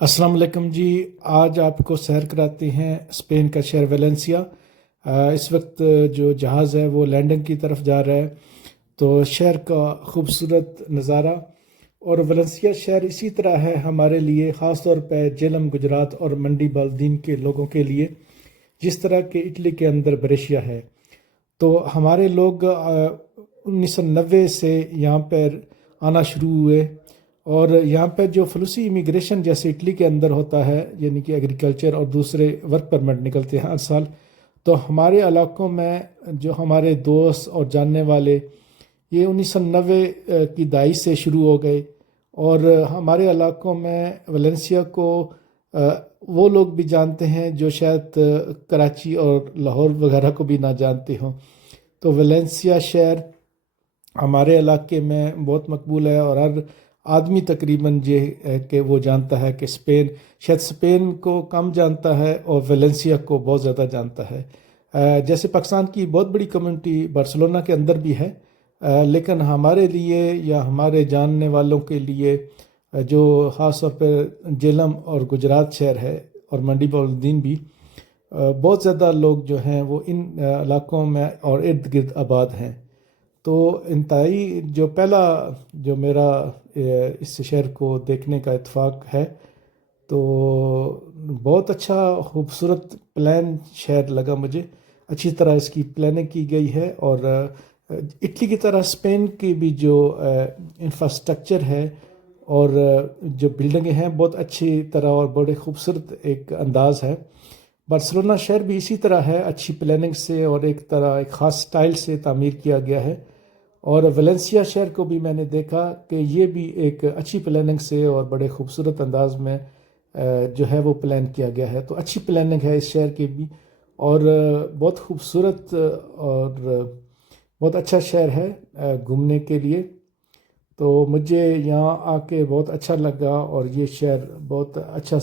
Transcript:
अस्सलाम वालेकुम जी। आज आपको सैर कराते हैं स्पेन का शहर वेलेंसिया। इस वक्त जो जहाज़ है वो लंदन की तरफ जा रहा है। तो शहर का खूबसूरत नज़ारा और वेलेंसिया शहर इसी तरह है हमारे लिए, ख़ास तौर पर जेलम गुजरात और मंडी बाल्दीन के लोगों के लिए, जिस तरह के इटली के अंदर ब्रेशिया है। तो हमारे लोग 1990 से यहाँ पर आना शुरू हुए और यहाँ पर जो फलूसी इमिग्रेशन जैसे इटली के अंदर होता है, यानी कि एग्रीकल्चर और दूसरे वर्क परमिट निकलते हैं हर साल, तो हमारे इलाकों में जो हमारे दोस्त और जानने वाले ये 1990 की दहाई से शुरू हो गए। और हमारे इलाकों में वेलेंसिया को वो लोग भी जानते हैं जो शायद कराची और लाहौर वगैरह को भी ना जानते हों। तो वेलेंसिया शहर हमारे इलाके में बहुत मकबूल है और हर आदमी तकरीबन ये है कि वो जानता है कि स्पेन, शायद स्पेन को कम जानता है और वेलेंसिया को बहुत ज़्यादा जानता है। जैसे पाकिस्तान की बहुत बड़ी कम्युनिटी बार्सिलोना के अंदर भी है, लेकिन हमारे लिए या हमारे जानने वालों के लिए जो ख़ास तौर पर जेलम और गुजरात शहर है और मंडी बौलदीन भी, बहुत ज़्यादा लोग जो हैं वो इन इलाकों में और इर्द गिर्द आबाद हैं। तो इंतहाई जो पहला जो मेरा इस शहर को देखने का इत्फाक है, तो बहुत अच्छा खूबसूरत प्लान शहर लगा मुझे। अच्छी तरह इसकी प्लानिंग की गई है और इटली की तरह स्पेन की भी जो इंफ्रास्ट्रक्चर है और जो बिल्डिंगें हैं बहुत अच्छी तरह और बड़े खूबसूरत एक अंदाज़ है। बार्सिलोना शहर भी इसी तरह है, अच्छी प्लानिंग से और एक तरह एक ख़ास स्टाइल से तामीर किया गया है। और वेलेंसिया शहर को भी मैंने देखा कि ये भी एक अच्छी प्लानिंग से और बड़े खूबसूरत अंदाज में जो है वो प्लान किया गया है। तो अच्छी प्लानिंग है इस शहर की भी और बहुत खूबसूरत और बहुत अच्छा शहर है घूमने के लिए। तो मुझे यहाँ आके बहुत अच्छा लगा और ये शहर बहुत अच्छा